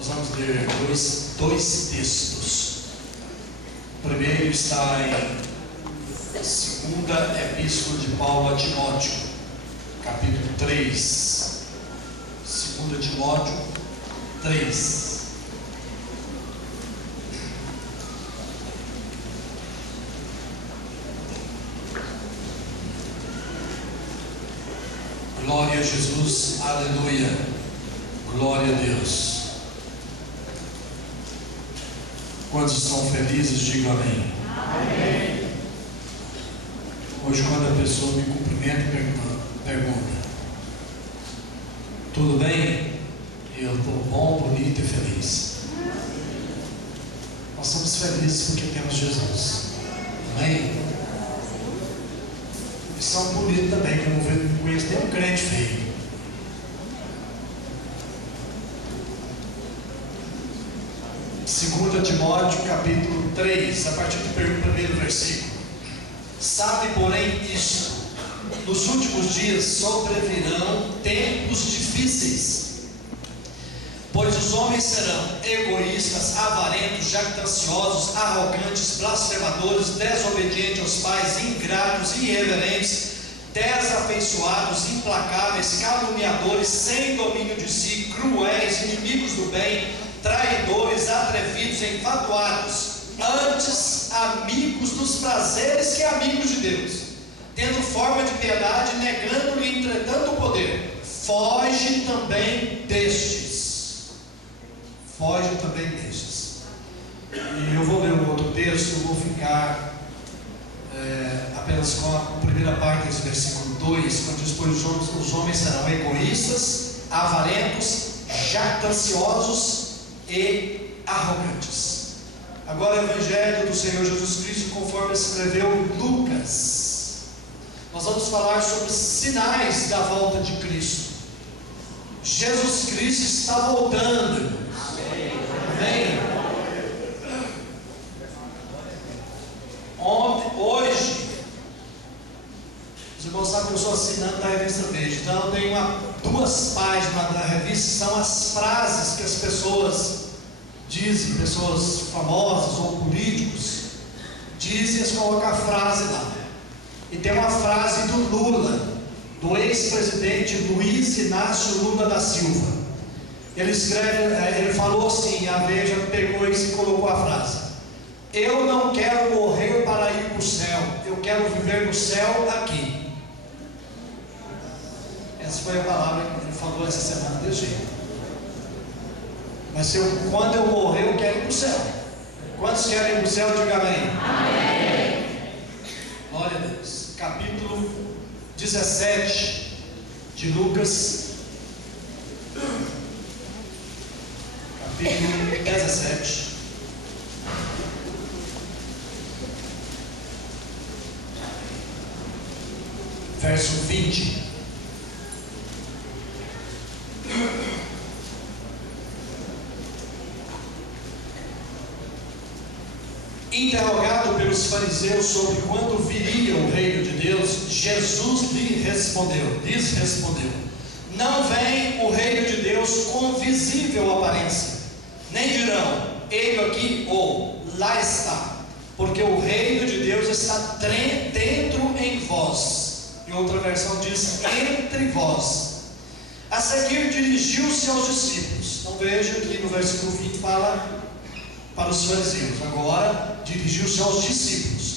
Nós vamos ler dois textos. O primeiro está em segunda Epístola de Paulo a Timóteo, capítulo 3. 2 Timóteo 3. Glória a Jesus, aleluia, glória a Deus. Quantos estão felizes, digam amém. Amém. Hoje, quando a pessoa me cumprimenta e pergunta: tudo bem? Eu estou bom, bonito e feliz. Nós somos felizes porque temos Jesus. Amém? E são bonitos também, que eu não conheço nenhum crente feio. Segunda Timóteo capítulo 3, a partir do primeiro versículo. Sabe, porém, isto: nos últimos dias sobrevirão tempos difíceis, pois os homens serão egoístas, avarentos, jactanciosos, arrogantes, blasfemadores, desobedientes aos pais, ingratos, irreverentes, desafeiçoados, implacáveis, caluniadores, sem domínio de si, cruéis, inimigos do bem, traidores, atrevidos, enfatuados, antes amigos dos prazeres que amigos de Deus, tendo forma de piedade, negando-lhe entretanto o poder. Foge também destes. Foge também destes. E eu vou ler um outro texto, eu vou ficar apenas com a primeira parte desse versículo 2, quando diz: pois os homens serão egoístas, avarentos, jactanciosos e arrogantes. Agora, o Evangelho do Senhor Jesus Cristo, conforme escreveu Lucas. Nós vamos falar sobre sinais da volta de Cristo. Jesus Cristo está voltando. Amém. Hoje, os irmãos sabem que eu sou assinante da revista Veja, então eu tenho duas páginas da revista, são as frases que as pessoas dizem, pessoas famosas ou políticos dizem, eles colocam a frase lá. E tem uma frase do Lula, do ex-presidente Luiz Inácio Lula da Silva. Ele escreve, ele falou assim, a Veja pegou e colocou a frase: eu não quero morrer para ir para o céu, eu quero viver no céu aqui. Essa foi a palavra que ele falou essa semana desse jeito. Mas quando eu morrer, eu quero ir para o céu. Quantos querem ir para o céu? Diga amém. Amém. Glória a Deus. Capítulo 17 de Lucas. Capítulo 17. Verso 20. Interrogado pelos fariseus sobre quando viria o reino de Deus, Jesus lhes respondeu: não vem o reino de Deus com visível aparência, nem dirão, ele aqui ou lá está, porque o reino de Deus está dentro em vós. Em outra versão diz, entre vós. A seguir dirigiu-se aos discípulos. Então veja que no versículo 20 fala para os fariseus, agora dirigiu-se aos discípulos: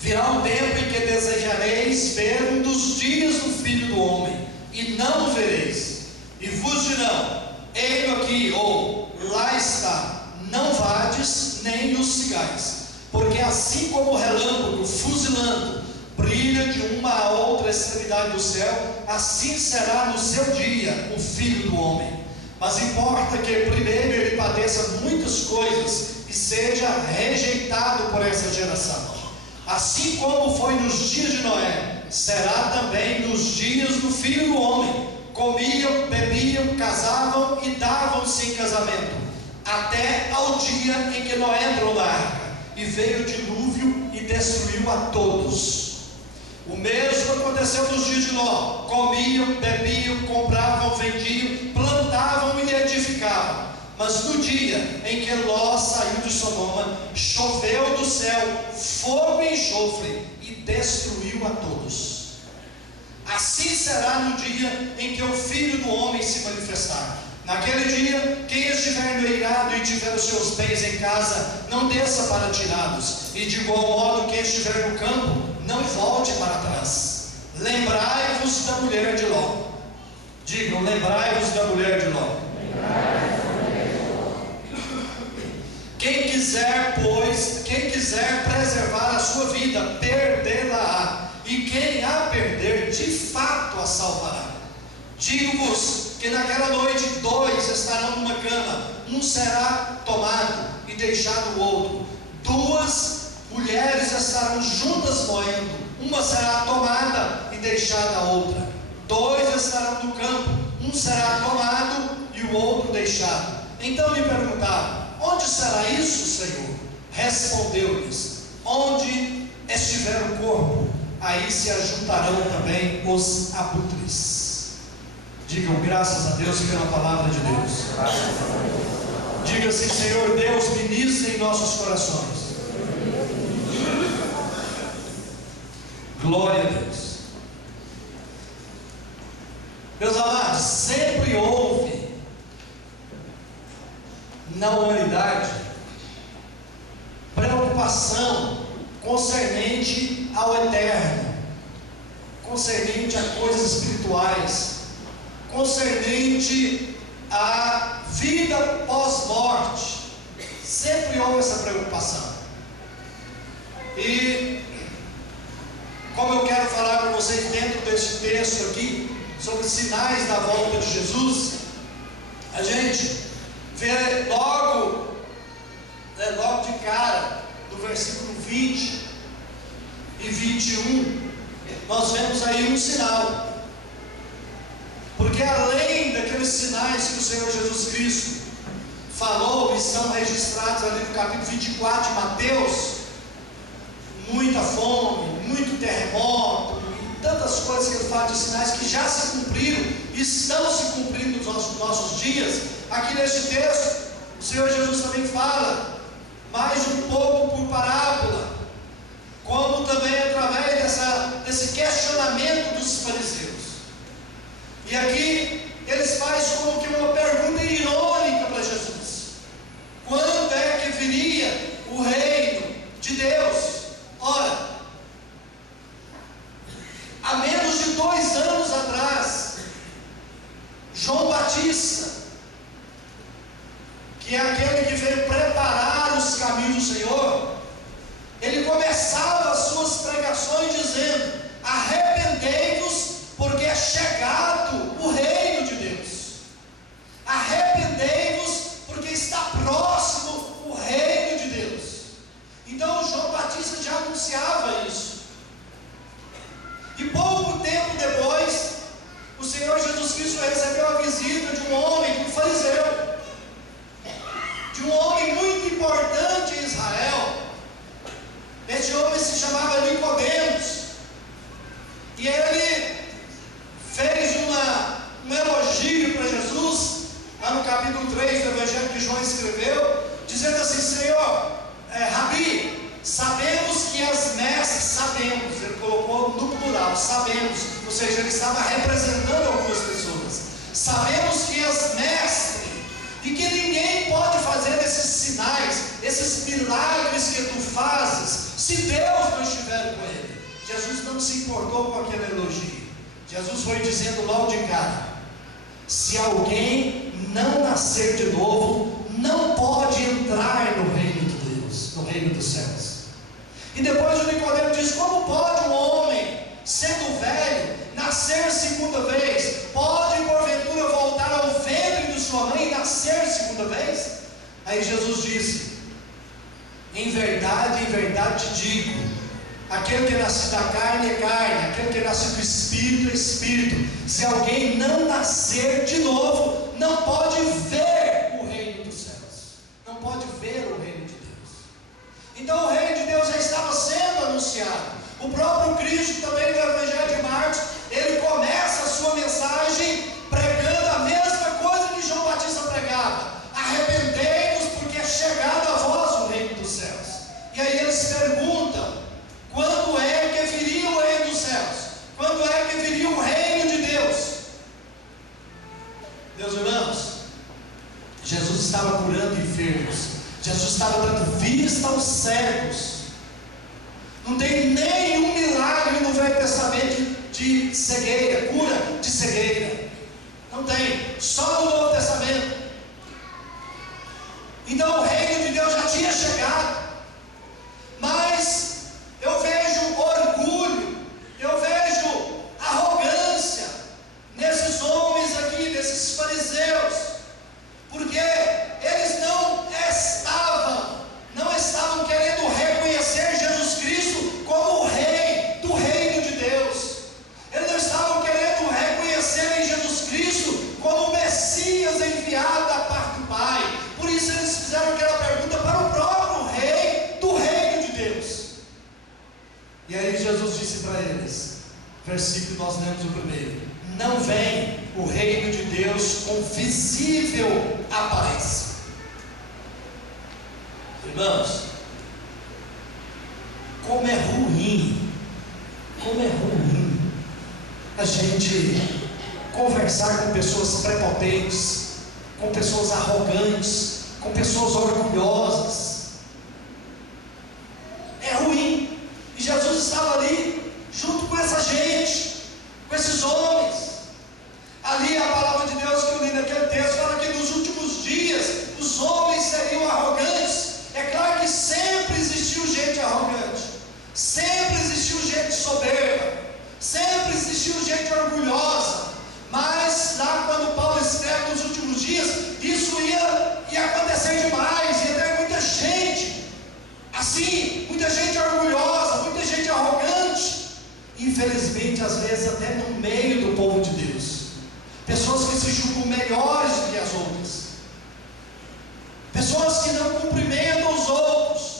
virá um tempo em que desejareis ver um dos dias do Filho do Homem, e não o vereis, e vos dirão, ele aqui ou lá está, não vades nem nos sigais, porque assim como o relâmpago fuzilando brilha de uma a outra extremidade do céu, assim será no seu dia o Filho do Homem. Mas importa que primeiro ele padeça muitas coisas e seja rejeitado por essa geração. Assim como foi nos dias de Noé, será também nos dias do Filho do Homem. Comiam, bebiam, casavam e davam-se em casamento, até ao dia em que Noé entrou na arca, e veio o dilúvio e destruiu a todos. O mesmo aconteceu nos dias de Ló. Comiam, bebiam, compravam, vendiam, plantavam e edificavam. Mas no dia em que Ló saiu de Sodoma, choveu do céu fogo e enxofre e destruiu a todos. Assim será no dia em que o Filho do Homem se manifestar. Naquele dia, quem estiver noirado e tiver os seus bens em casa, não desça para tirá-los, e de igual modo quem estiver no campo, não volte para trás. Lembrai-vos da mulher de Ló. Digam, lembrai-vos da mulher de Ló. Quem quiser preservar a sua vida, perdê-la-á, e quem a perder, de fato a salvará. Digo-vos que naquela noite 2 estarão numa cama, um será tomado e deixado o outro. 2 mulheres estarão juntas moendo, uma será tomada e deixada a outra. 2 estarão no campo, um será tomado e o outro deixado. Então lhe perguntaram: onde será isso, Senhor? Respondeu-lhes: onde estiver o corpo, aí se ajuntarão também os abutres. Digam graças a Deus pela palavra de Deus. Diga assim: Senhor Deus, ministre em nossos corações. Glória a Deus. Meus amados, sempre houve na humanidade preocupação concernente ao eterno, concernente a coisas espirituais, concernente à vida pós-morte. Sempre houve essa preocupação. E como eu quero falar para vocês dentro desse texto aqui, sobre sinais da volta de Jesus, a gente vê logo de cara, no versículo 20 e 21, nós vemos aí um sinal. Porque além daqueles sinais que o Senhor Jesus Cristo falou, estão registrados ali no capítulo 24 de Mateus, muita fome, muito terremoto, e tantas coisas que ele fala de sinais que já se cumpriram, estão se cumprindo nos nossos dias. Aqui neste texto, o Senhor Jesus também fala, mais um pouco por parábola, como também através desse questionamento dos fariseus. E aqui eles fazem como que uma pergunta irônica para Jesus: quando é que viria o reino de Deus? Ora, há menos de 2 anos atrás, João Batista, que é aquele que veio preparar os caminhos do Senhor, ele começava as suas pregações dizendo: arrependei-vos, porque é chegado o reino de Deus. Arrependei-vos, porque está próximo o reino de Deus. Então João Batista já anunciava isso. E pouco tempo depois, o Senhor Jesus Cristo recebeu a visita de um homem, um fariseu, de um homem muito importante em Israel. Esse homem se chamava Nicodemos, e ele fez um elogio para Jesus, lá no capítulo 3 do Evangelho que João escreveu, dizendo assim: Senhor, Rabi, sabemos que és mestre, sabemos, ele colocou no plural, sabemos, ou seja, ele estava representando algumas pessoas, sabemos que és mestre, e que ninguém pode fazer esses sinais, esses milagres que tu fazes, se Deus não estiver com ele. Jesus não se importou com aquele elogio. Jesus foi dizendo logo de cara: se alguém não nascer de novo, não pode entrar no reino de Deus, no reino dos céus. E depois o Nicodemo diz: como pode um homem, sendo velho, nascer segunda vez? Pode porventura voltar ao ventre de sua mãe e nascer segunda vez? Aí Jesus disse: em verdade te digo, aquele que nasce da carne é carne, aquele que nasce do Espírito é Espírito. Se alguém não nascer de novo, não pode ver o reino dos céus, não pode ver o reino de Deus. Então o reino de Deus já estava sendo anunciado. O próprio Cristo também enfermos. Jesus estava dando vista aos cegos. Não tem nenhum milagre no Velho Testamento de cegueira, cura de cegueira. Não tem, só no Novo Testamento. Então o reino de Deus já tinha chegado, mas eu vejo orgulho, eu vejo arrogância nesses homens aqui, nesses fariseus, porque eles não estavam querendo reconhecer Jesus Cristo como o rei do reino de Deus. Eles não estavam querendo reconhecer em Jesus Cristo como o Messias enviado da parte do Pai. Por isso eles fizeram aquela pergunta para o próprio rei do reino de Deus. E aí Jesus disse para eles, versículo nós lemos o primeiro: não vem o reino de Deus com visível aparência. Irmãos, como é ruim a gente conversar com pessoas prepotentes, com pessoas arrogantes, com pessoas orgulhosas. É ruim. E Jesus estava ali junto com essa gente, com esses homens. Ali a palavra de Deus que eu li naquele texto fala que nos últimos dias os homens seriam arrogantes. É claro que sempre existiu gente arrogante, sempre existiu gente soberba, sempre existiu gente orgulhosa. Mas lá quando Paulo escreve nos últimos dias, isso ia acontecer demais, ia ter muita gente assim, muita gente orgulhosa, muita gente arrogante. Infelizmente, às vezes até no meio do povo de Deus, pessoas que se julgam melhores do que as outras, pessoas que não cumprimentam os outros,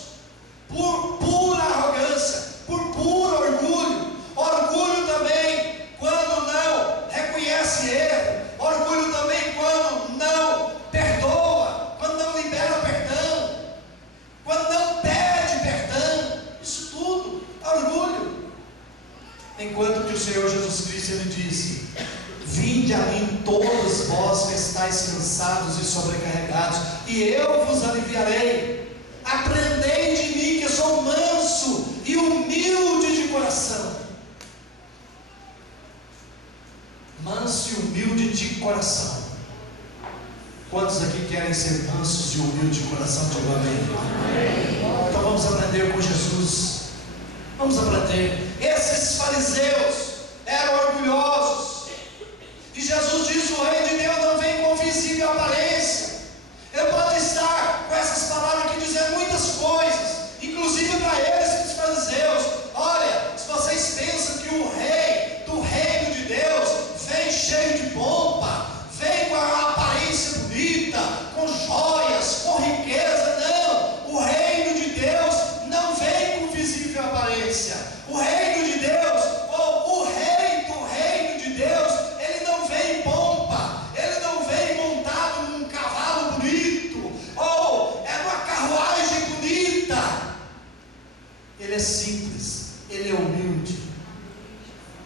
por pura arrogância, por puro orgulho. Orgulho também quando não reconhece erro, orgulho também quando não perdoa, quando não libera perdão, quando não pede perdão. Isso tudo é orgulho. Enquanto que o Senhor Jesus Cristo, Ele disse: vinde a mim todos vós que estáis cansados e sobrecarregados, e eu vos aliviarei. Aprendei de mim, que eu sou manso e humilde de coração. Manso e humilde de coração. Quantos aqui querem ser mansos e humildes de coração? De amém. Então vamos aprender com Jesus. Vamos aprender. Esses fariseus eram orgulhosos, e Jesus diz: o reino de Deus não vem com visível aparência. Ele pode estar com essas palavras aqui dizendo muitas coisas, inclusive para eles, os fariseus: olha, se vocês pensam que o rei do reino de Deus vem cheio de pompa, vem com a aparência bonita, com joias, com riqueza, não. O reino de Deus não vem com visível aparência. O reino de Deus, ou o rei do reino de Deus, ele não vem em pompa, ele não vem montado num cavalo bonito, ou é numa carruagem bonita. Ele é simples, ele é humilde,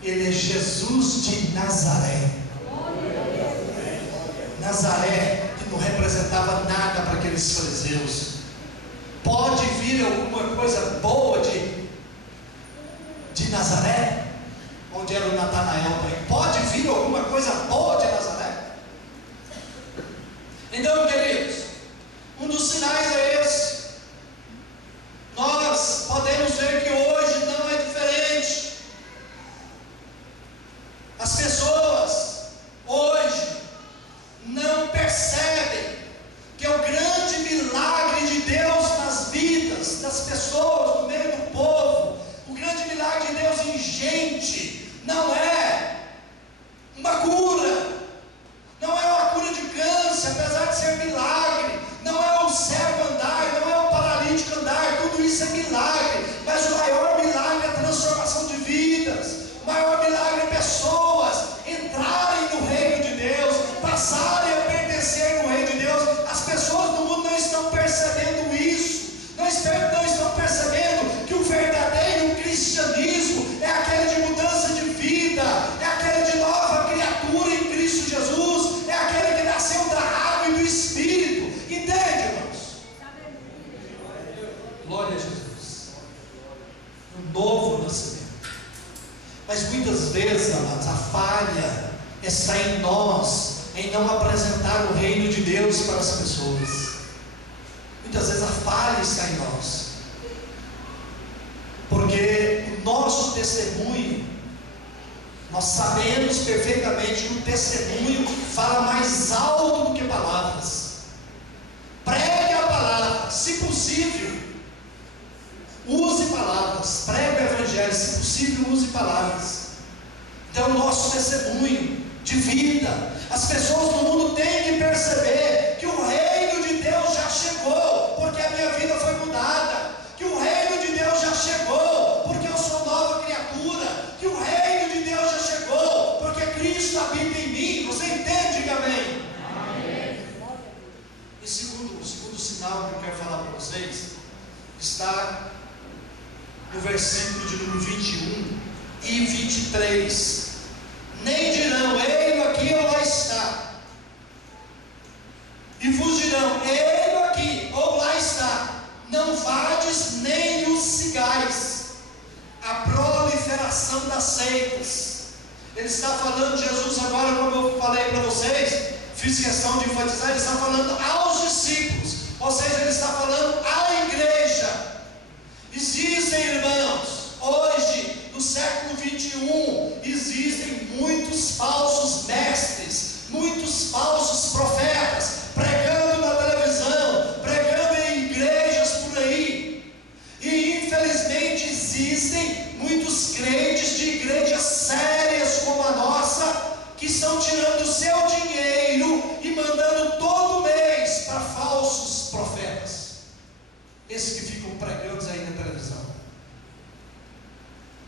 ele é Jesus de Nazaré. Nazaré, que não representava nada para aqueles fariseus. Pode vir alguma coisa boa de Nazaré, onde era o Natanael? Pode vir alguma coisa boa de Nazaré? Então, queridos, um dos sinais é esse. Nós podemos ver que hoje não é diferente. As pessoas hoje não percebem que é o grande milagre de Deus nas vidas das pessoas, no meio do povo. O grande milagre de Deus em gente não é uma cura, não é uma cura de câncer, apesar de ser milagre. Não é o cego andar, não é o paralítico andar, tudo isso é milagre. Mas o maior milagre é a transformação de vidas. O maior milagre é pessoas amados, a falha está em nós, em não apresentar o reino de Deus para as pessoas. Muitas vezes a falha está em nós, porque o nosso testemunho, nós sabemos perfeitamente que o testemunho fala mais alto do que palavras. Pregue a palavra, se possível, use palavras, pregue o evangelho, se possível, use palavras. Então, o nosso testemunho de vida, as pessoas do mundo têm que perceber que o reino de Deus já chegou, porque a minha vida foi mudada, que o reino de Deus já chegou, porque eu sou nova criatura, que o reino de Deus já chegou, porque Cristo habita em mim. Você entende? Diga amém. Amém. E o segundo sinal que eu quero falar para vocês está no versículo de número 21 e 23. Nem dirão, ei-lo aqui ou lá está, e vos dirão, ei-lo aqui ou lá está, não vades nem os sigais. A proliferação das seitas. Ele está falando, Jesus agora, como eu falei para vocês, fiz questão de enfatizar, ele está falando aos discípulos, ou seja, ele está falando à igreja. Existem, irmãos, hoje, no século 21, existem muitos falsos mestres, muitos falsos profetas, pregando na televisão, pregando em igrejas por aí, e infelizmente existem muitos crentes de igrejas sérias como a nossa, que estão tirando o seu dinheiro e mandando todo mês para falsos profetas, esses que ficam pregando aí na televisão.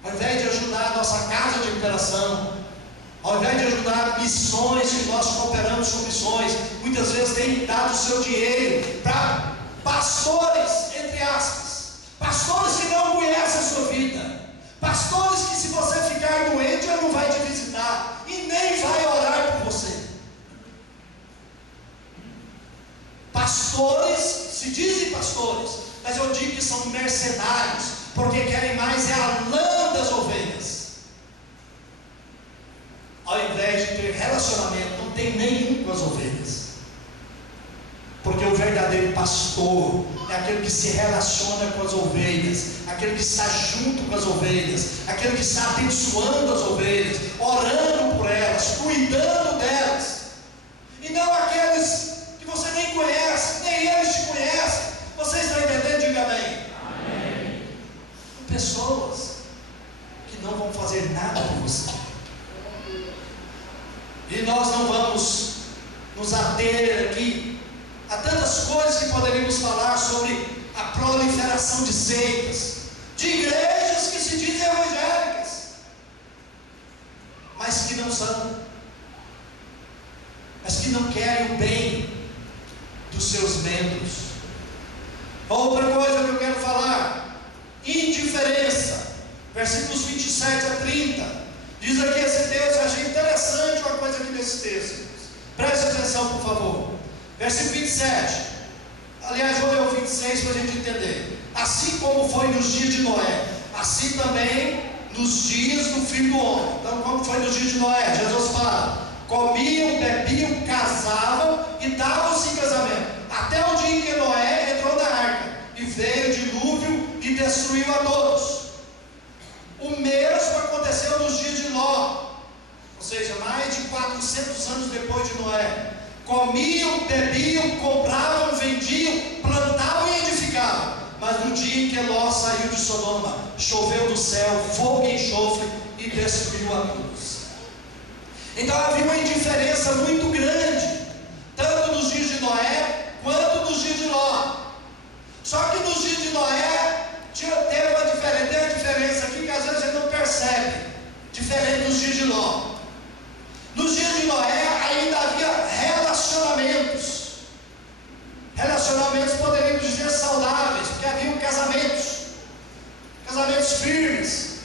Ao invés de ajudar a nossa casa de operação, ao invés de ajudar missões, que nós cooperamos com missões, muitas vezes tem dado o seu dinheiro para pastores, entre aspas, pastores que não conhecem a sua vida, pastores que, se você ficar doente, ele não vai te visitar e nem vai orar por você. Pastores, se dizem pastores, mas eu digo que são mercenários, porque querem mais é a lã das ovelhas. Ao invés de ter relacionamento, não tem nenhum com as ovelhas. Porque o verdadeiro pastor é aquele que se relaciona com as ovelhas, aquele que está junto com as ovelhas, aquele que está abençoando as ovelhas, orando por elas, cuidando delas, e não aqueles que você nem conhece, nem eles te conhecem. Vocês estão entendendo? Diga amém. Amém. Pessoas que não vão fazer nada por você, e nós não vamos nos ater aqui há tantas coisas que poderíamos falar sobre a proliferação de seitas, de igrejas que se dizem evangélicas, mas que não são, mas que não querem o bem dos seus membros. Outra coisa que eu quero falar, indiferença, versículos 27 a 30, diz aqui esse texto. Eu achei interessante uma coisa aqui nesse texto, preste atenção por favor. Versículo 27, aliás, vou ler o 26 para a gente entender. Assim como foi nos dias de Noé, assim também nos dias do Filho do Homem. Então, como foi nos dias de Noé? Jesus fala: comiam, bebiam, casavam e davam-se em casamento, até o dia em que Noé entrou na arca, e veio o dilúvio e destruiu a todos. O mesmo aconteceu nos dias de Ló, ou seja, mais de 400 anos depois de Noé. Comiam, bebiam, compravam, vendiam, plantavam e edificavam. Mas no dia em que Ló saiu de Sodoma, choveu do céu fogo e enxofre e destruiu a todos. Então havia uma indiferença muito grande, tanto nos dias de Noé quanto nos dias de Ló. Só que nos dias de Noé teve uma diferença aqui que às vezes a gente não percebe, diferente dos dias de Ló. Nos dias de Noé ainda havia relacionamentos. Relacionamentos poderíamos dizer saudáveis, porque haviam casamentos firmes,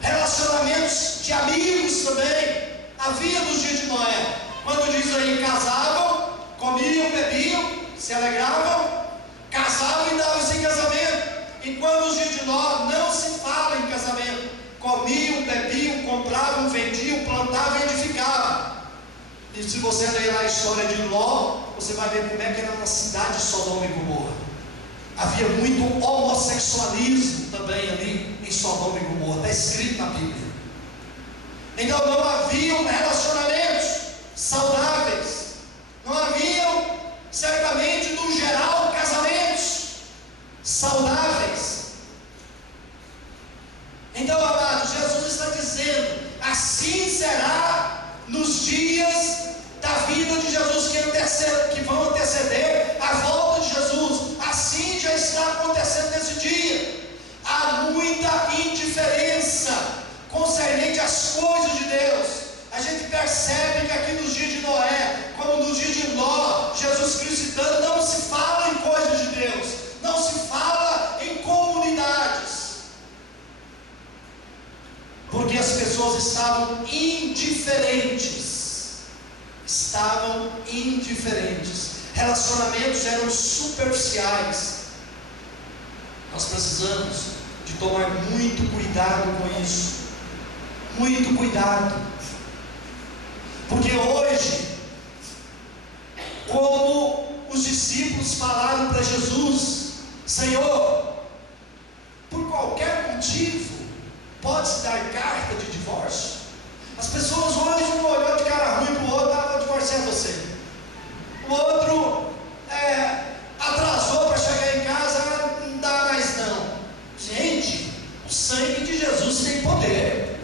relacionamentos de amigos também havia nos dias de Noé. Quando diz aí, casavam, comiam, bebiam, se alegravam, casavam e davam-se em casamento. Enquanto nos dias de Ló não se fala em casamento, comiam, E se você ler lá a história de Ló, você vai ver como é que era uma cidade de Sodoma e Gomorra. Havia muito homossexualismo também ali em Sodoma e Gomorra, está escrito na Bíblia. Então não haviam relacionamentos saudáveis, não haviam, certamente no geral, casamentos saudáveis. Então, amados, Jesus está dizendo: assim será nos dias da vida de Jesus que vão anteceder a volta de Jesus. Assim já está acontecendo nesse dia. Há muita indiferença concernente às coisas de Deus. A gente percebe que aqui nos dias de Noé, como nos dias de Ló, Jesus Cristo citando, não se fala em coisas de Deus, não se fala em comunidades, porque as pessoas estavam indiferentes. Relacionamentos eram superficiais. Nós precisamos de tomar muito cuidado com isso. Muito cuidado. Porque hoje, como os discípulos falaram para Jesus: Senhor, por qualquer motivo pode-se dar carta de divórcio? As pessoas hoje, um olhou de cara ruim para o outro: vou divorciar você. O outro atrasou para chegar em casa, não dá mais não. Gente, o sangue de Jesus tem poder.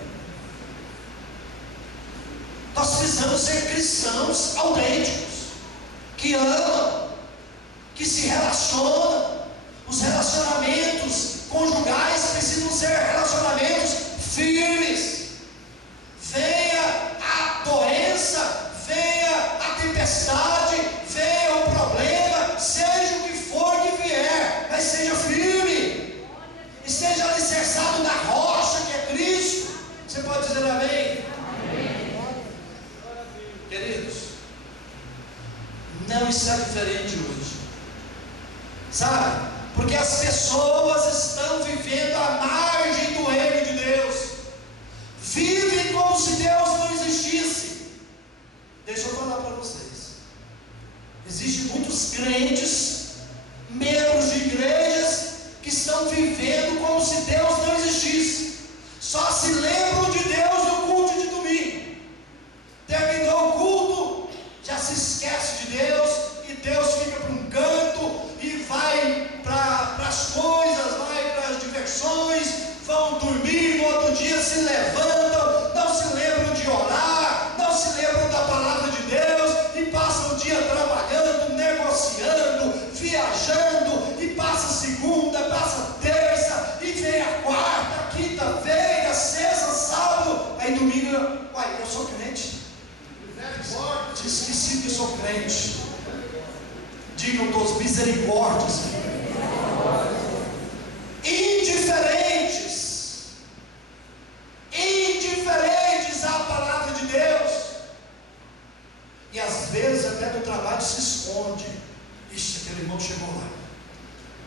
Nós precisamos ser cristãos autênticos, que amam, que se relacionam. Os relacionamentos conjugais precisam ser relacionamentos firmes. Venha a doença, venha a tempestade, venha o problema, seja o que for que vier, mas seja firme, esteja alicerçado na rocha que é Cristo. Você pode dizer amém? Queridos, não está diferente hoje, sabe? Porque as pessoas estão vivendo à margem do reino de Deus, vivem como se Deus não existisse. Deixa eu falar para vocês: existem muitos crentes, membros de igrejas, que estão vivendo como se Deus não existisse, só se lembram de Deus no culto de domingo. Terminou o culto, já se esquece de Deus, e Deus fica para um canto e vai para as coisas, vai para as diversões, vão dormir, no outro dia se levantam, não se lembram de orar, não se lembram da palavra de Deus, e passam o dia trabalhando, negociando, viajando, e passa segunda, passa terça, e vem a quarta, quinta-feira, sexta, sábado, aí domingo, uai, eu sou crente. Esqueci que sou crente. Digam todos: misericórdias. Indiferentes à palavra de Deus, e às vezes até do trabalho se esconde. Ixi, aquele irmão chegou lá,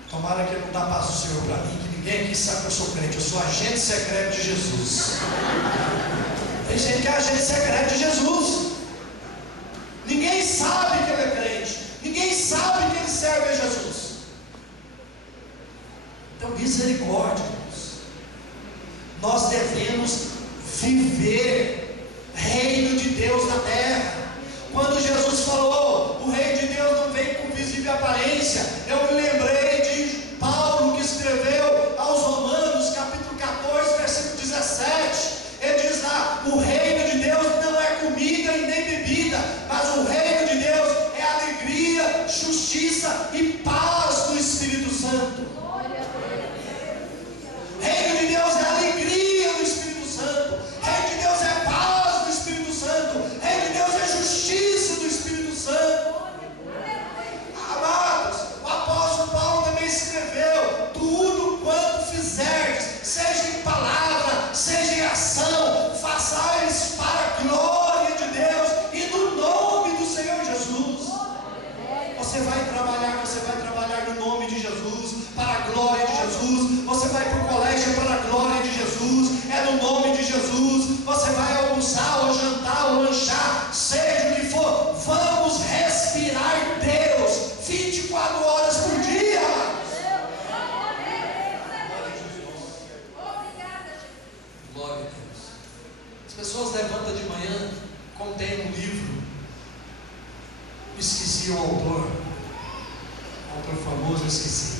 tomara que ele não dá paz do Senhor para mim, que ninguém aqui sabe que eu sou crente. Eu sou agente secreto de Jesus. Tem gente que é agente secreto de Jesus. Ninguém sabe que ele é crente, ninguém sabe que ele serve a Jesus. Então, misericórdia, Deus. Nós devemos viver reino de Deus na terra. Quando Jesus falou: o reino de Deus não vem com visível aparência, eu me lembrei de Paulo, que escreveu aos Romanos, capítulo 14, versículo 17. Ele diz lá: o reino de Deus não é comida e nem bebida, mas o reino de Deus é alegria, justiça e paz no Espírito Santo. Reino de Deus é alegria no Espírito Santo, reino de Deus é paz no Espírito Santo, reino de Deus é justiça no Espírito Santo. Amados, o apóstolo Paulo também escreveu: tudo quanto fizerdes, seja em palavra, seja em ação, façais para a glória de Deus e no nome do Senhor Jesus. Você vai trabalhar, você vai As pessoas levantam de manhã, como tem um livro, esqueci o autor famoso, eu esqueci.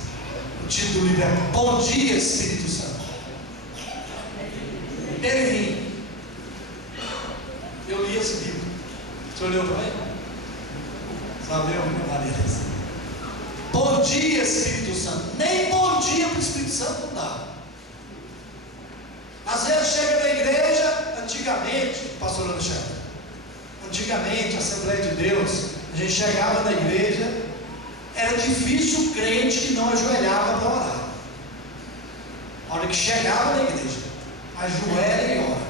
O título do livro é Bom Dia, Espírito Santo. Ele ri. Eu li esse livro. Você olhou também? Só leu uma vez. Bom dia, Espírito Santo. Nem bom dia para o Espírito Santo não dá. Às vezes chega na igreja, antigamente, pastor Alexandre, antigamente, a Assembleia de Deus, a gente chegava na igreja, era difícil o crente que não ajoelhava para orar. A hora que chegava na igreja, ajoelha e ora.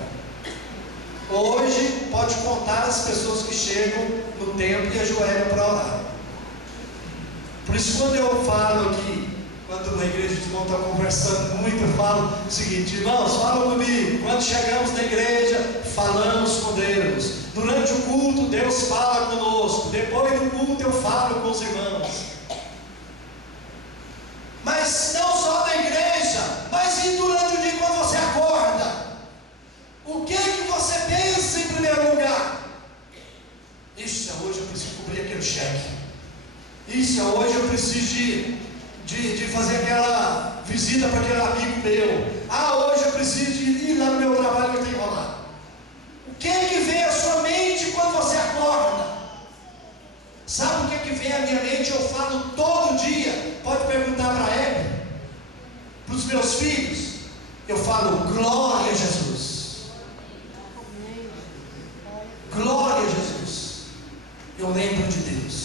Hoje, pode contar as pessoas que chegam no templo e ajoelham para orar. Por isso, quando eu falo aqui, quando na igreja os irmãos estão conversando muito, eu falo o seguinte: irmãos, falam comigo. Quando chegamos na igreja, falamos com Deus. Durante o culto, Deus fala conosco. Depois do culto, eu falo com os irmãos. Mas não só na igreja, mas e durante o dia quando você acorda? O que você pensa em primeiro lugar? Isso, hoje eu preciso cobrir aquele cheque. Isso, hoje eu preciso de fazer aquela visita para aquele amigo meu. Hoje eu preciso de ir lá no meu trabalho que eu tenho que rolar. O que vem à sua mente quando você acorda? Sabe o que vem à minha mente? Eu falo todo dia. Pode perguntar para a Hebe, para os meus filhos. Eu falo, glória a Jesus. Glória a Jesus. Eu lembro de Deus.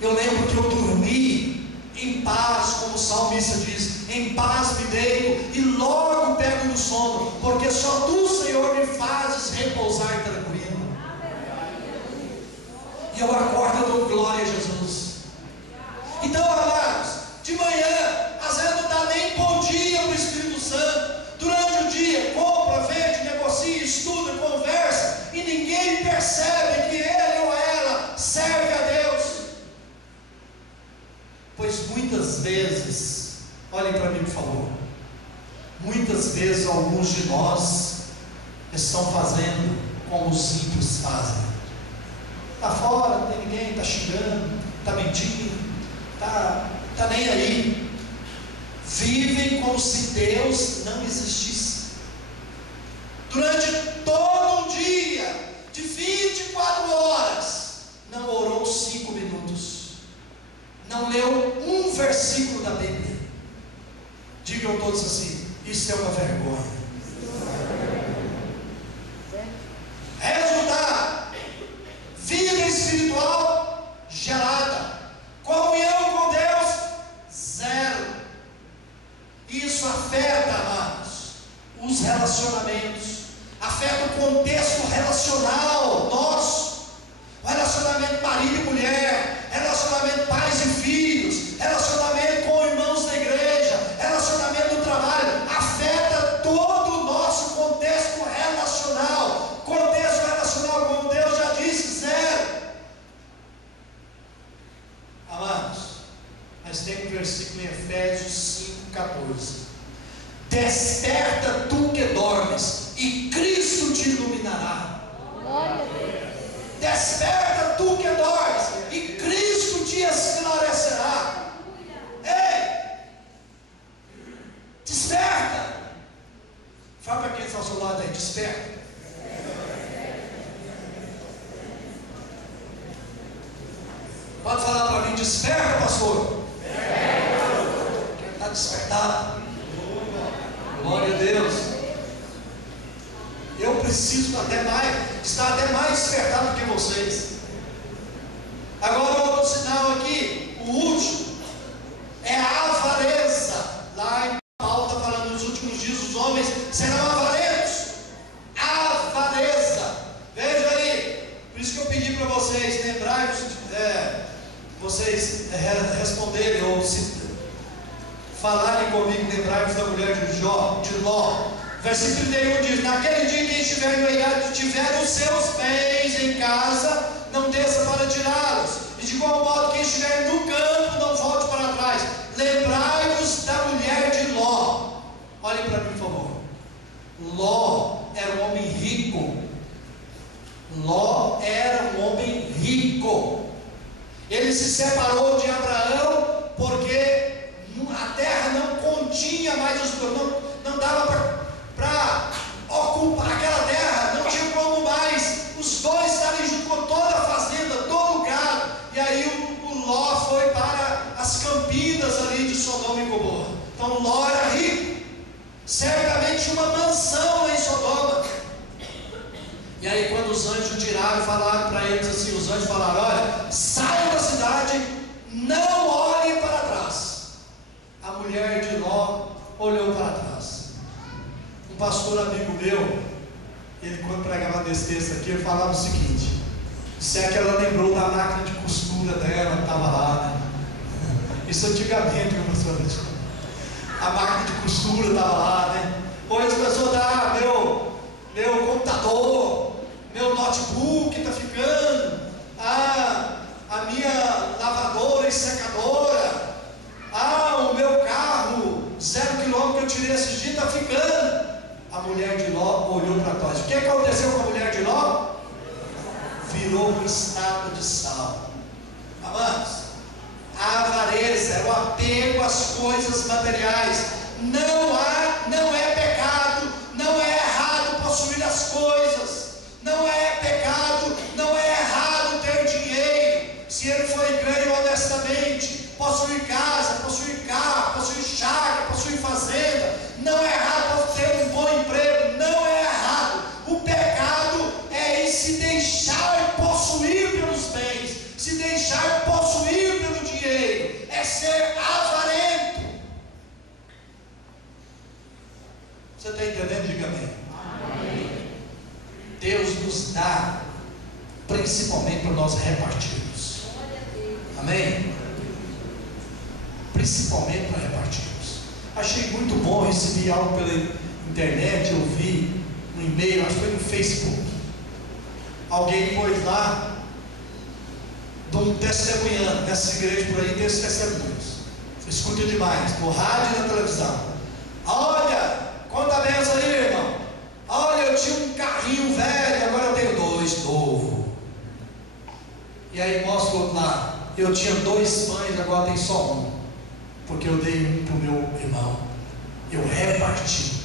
Eu lembro que eu dormi em paz, como o salmista diz: em paz me deito e logo pego no sono, porque só tu, Senhor, me fazes repousar tranquilo. E eu acordo e dou glória a Jesus. Então, amados, de manhã, às vezes não dá nem bom dia para o Espírito Santo. Durante o dia, compra, vende, negocia, estuda, conversa, e ninguém percebe que ele ou ela serve a Deus. Pois muitas vezes, olhem para mim por favor, muitas vezes alguns de nós estão fazendo como os ímpios fazem. Está fora, não tem ninguém, está xingando, está mentindo, está nem aí. Vivem como se Deus não existisse. Durante todo um dia, de 24 horas, não orou 5 minutos. Não leu um versículo da Bíblia. Digam todos assim: isso é uma vergonha. Resultado: vida espiritual gelada, comunhão com Deus zero. Isso afeta, amados, os relacionamentos, afeta o contexto relacional nosso, o relacionamento marido e mulher, relacionamento pais e filhos, relacionamento com irmãos da igreja, relacionamento no trabalho, afeta todo o nosso contexto relacional. Contexto relacional, como Deus já disse, zero. Amados, mas tem um versículo em Efésios 5,14: desperta tu que dormes, e Cristo te iluminará. Desperta tu que dormes, e Cristo te esclarecerá. Ei, desperta. Fala para quem está ao seu lado aí: desperta. Pode falar para mim: desperta, pastor. Quem está despertado? Glória a Deus. Eu preciso estar até mais despertado que vocês. Agora, outro sinal aqui, o último, é a avareza. Lá em Paulo está falando: nos últimos dias os homens serão avarentos. Avareza. Veja aí. Por isso que eu pedi para vocês lembrar-vos, vocês responderem ou falarem comigo, lembrai-vos da mulher de Ló. Versículo 31 diz: naquele dia quem estiver enganado, tiver os seus bens em casa, não desça para tirá-los, e de igual modo quem estiver no campo, não volte para trás. Lembrai-vos da mulher de Ló. Olhem para mim por favor. Ló era um homem rico, se separou de Abraão porque a terra não continha mais os dois, não dava para ocupar aquela terra, não tinha como mais os dois estarem junto com toda a fazenda, todo o gado. E aí o Ló foi para as campinas ali de Sodoma e Gomorra. Então Ló era rico, certamente uma mansão em Sodoma. E aí quando os anjos tiraram e falaram para eles assim, os anjos falaram: olha, saiam da cidade, não olhem para trás. A mulher de Ló olhou para trás. Um pastor amigo meu, ele quando pregava desse texto aqui, ele falava o seguinte: se é que ela lembrou da máquina de costura dela que estava lá, né? Isso antigamente, meu pastor, a máquina de costura estava lá, né? Hoje as pessoas dão meu computador, meu notebook está ficando, a minha lavadora e secadora, o meu carro 0 km que eu tirei esses dias está ficando. A mulher de Ló olhou para trás. O que aconteceu com a mulher de Ló? Virou uma estátua de sal. Amados, a avareza é o apego às coisas materiais. Não é pecado, não é errado possuir as coisas, não é pecado, não é errado ter dinheiro, se ele foi ganho honestamente, possuir casa, possuir carro, possuir chácara, possuir fazenda. Não é errado ter um bom emprego, não é errado. O pecado é em se deixar possuir pelos bens, se deixar possuir pelo dinheiro, é ser avarento. Você está entendendo? Diga amém. Amém. Deus nos dá principalmente para nós repartirmos. Amém? Principalmente para repartirmos. Achei muito bom, recebi algo pela internet, eu vi no e-mail, acho que foi no Facebook. Alguém pôs lá, de um testemunhando, nessa igreja por aí tem esses testemunhos. Você escuta demais, no rádio e na televisão. Olha, conta a benção aí, irmão. Olha, eu tinha um carrinho velho, agora eu tenho 2 novos. E aí mostra o outro lá, eu tinha 2 pães, agora tem só um. Porque eu dei um para o meu irmão, eu reparti.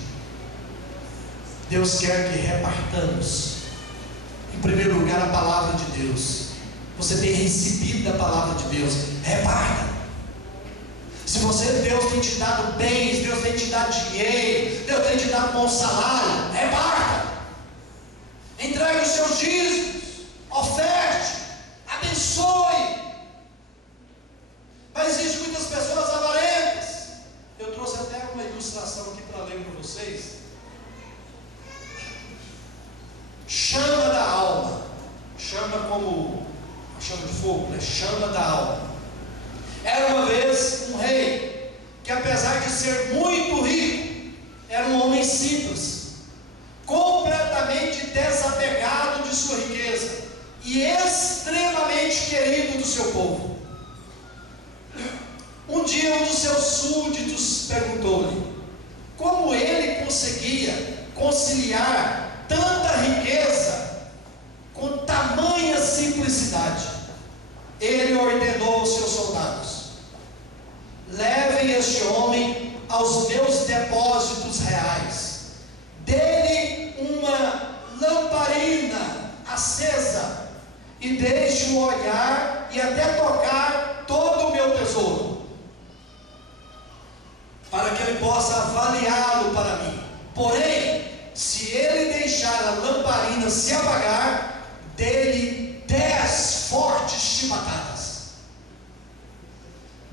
Deus quer que repartamos. Em primeiro lugar, a palavra de Deus. Você tem recebido da palavra de Deus, reparta. Se Deus tem te dado bens, Deus tem te dado dinheiro, Deus tem te dado bom salário, reparta. Entregue os seus dízimos, oferte, abençoe. Mas existem muitas pessoas avarentas. Eu trouxe até uma ilustração aqui para ler para vocês. Chama da alma. Chama como chama de fogo, né? Chama da alma. Era uma vez um rei que, apesar de ser muito rico, era um homem simples, completamente desapegado de sua riqueza e extremamente querido do seu povo. Um dia um dos seus súditos perguntou-lhe como ele conseguia conciliar tanta riqueza com tamanha simplicidade. Ele ordenou aos seus soldados: levem este homem aos meus depósitos reais, dê-lhe uma lamparina acesa e deixe-o olhar e até tocar todo o meu tesouro, para que ele possa avaliá-lo para mim. Porém, se ele deixar a lamparina se apagar, dê-lhe 10 fortes chibatadas.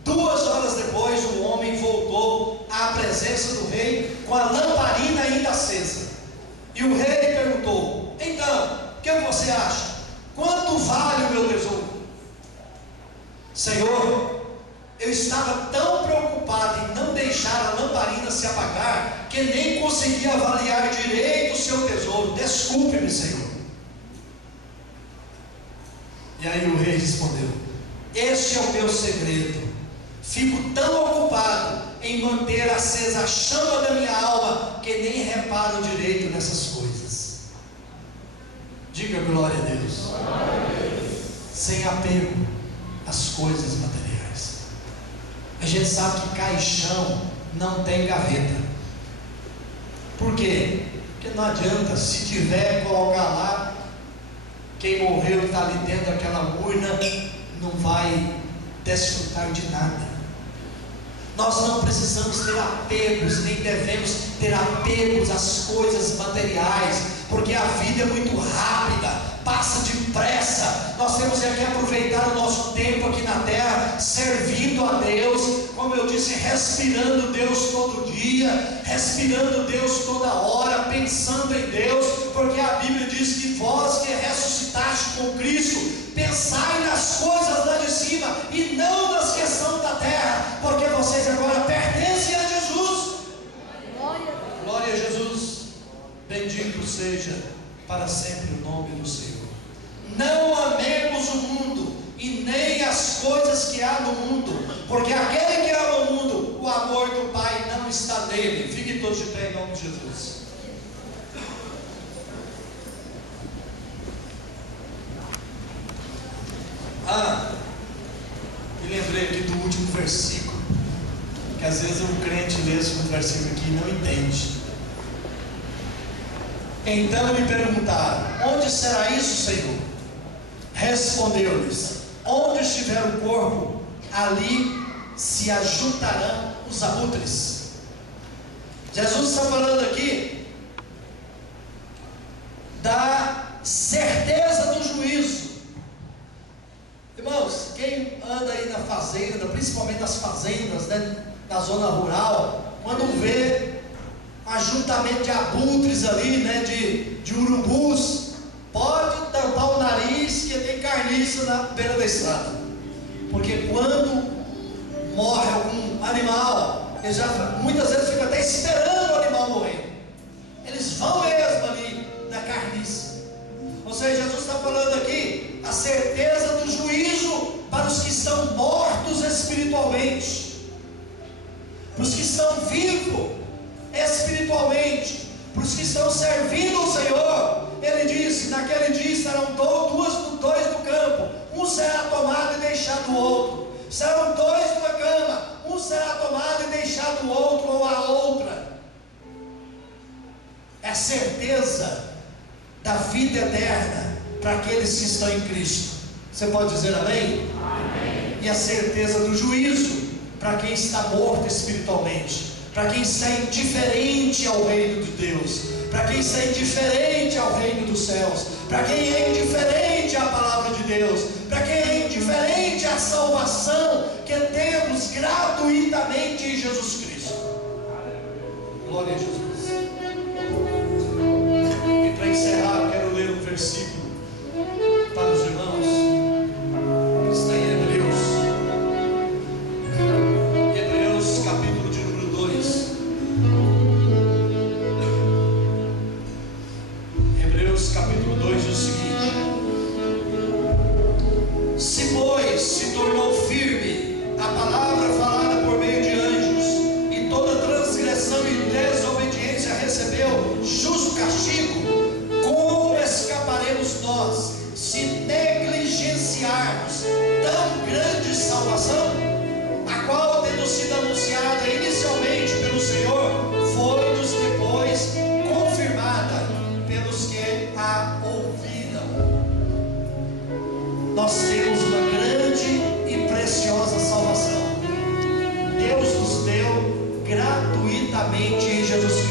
2 horas depois, o homem voltou à presença do rei com a lamparina ainda acesa. E o rei perguntou: então, o que você acha? Quanto vale o meu tesouro? Senhor, eu estava tão preocupado em não deixar a lamparina se apagar, que nem conseguia avaliar direito o seu tesouro. Desculpe-me, Senhor. E aí o rei respondeu: este é o meu segredo. Fico tão ocupado em manter acesa a chama da minha alma, que nem reparo direito nessas coisas. Diga glória a Deus. Glória a Deus. Sem apego. as coisas materiais. A gente sabe que caixão não tem gaveta. Por quê? Porque não adianta, se tiver, colocar lá, quem morreu está ali dentro daquela urna, não vai desfrutar de nada. Nós não precisamos ter apegos, nem devemos ter apegos às coisas materiais, porque a vida é muito rápida, passa depressa. Nós temos que aproveitar o nosso tempo aqui na terra, servindo a Deus, como eu disse, respirando Deus todo dia, respirando Deus toda hora, pensando em Deus, porque a Bíblia diz que vós que ressuscitaste com Cristo, pensai nas coisas lá de cima e não nas questões da terra, porque vocês agora pertencem a Jesus. Glória a Jesus. Bendito seja para sempre o nome do Senhor. Não amemos o mundo e nem as coisas que há no mundo, porque aquele que ama o mundo, o amor do Pai não está nele. Fiquem todos de pé em nome de Jesus. Me lembrei aqui do último versículo, que às vezes o crente lê esse versículo aqui e não entende. Então lhe perguntaram: onde será isso, Senhor? Respondeu-lhes: onde estiver o corpo, ali se ajuntarão os abutres. Jesus está falando aqui da certeza do juízo. Irmãos, quem anda aí na fazenda, principalmente nas fazendas, né, na zona rural, quando vê ajuntamento de abutres ali, né, de urubus, pode tampar o nariz que tem carniça na beira da estrada, porque quando morre algum animal, eles já, muitas vezes ficam até esperando o animal morrer, eles vão mesmo ali na carniça. Ou seja, Jesus está falando aqui a certeza do juízo para os que estão mortos espiritualmente, para os que estão vivos espiritualmente, para os que estão servindo o Senhor. Ele disse: naquele dia estarão dois no campo, um será tomado e deixado o outro. Serão dois numa cama, um será tomado e deixado o outro ou a outra. É a certeza da vida eterna para aqueles que estão em Cristo. Você pode dizer amém? Amém. E a certeza do juízo para quem está morto espiritualmente, para quem está indiferente ao reino de Deus, para quem está indiferente ao reino dos céus, para quem é indiferente à palavra de Deus, para quem é indiferente à salvação que temos gratuitamente em Jesus Cristo. Glória a Jesus. E para encerrar, eu quero ler um versículo para os irmãos. Está em Hebreus capítulo de número 2. Hebreus capítulo 2 diz o seguinte: se pois se tornou firme a palavra falada por meio de anjos, e toda transgressão e desobediência recebeu justo castigo, como escaparemos nós se negligenciarmos tão grande salvação, a qual, tendo sido anunciada inicialmente pelo Senhor, foi-nos depois confirmada pelos que a ouviram? Nós temos uma grande e preciosa salvação. Deus nos deu gratuitamente em Jesus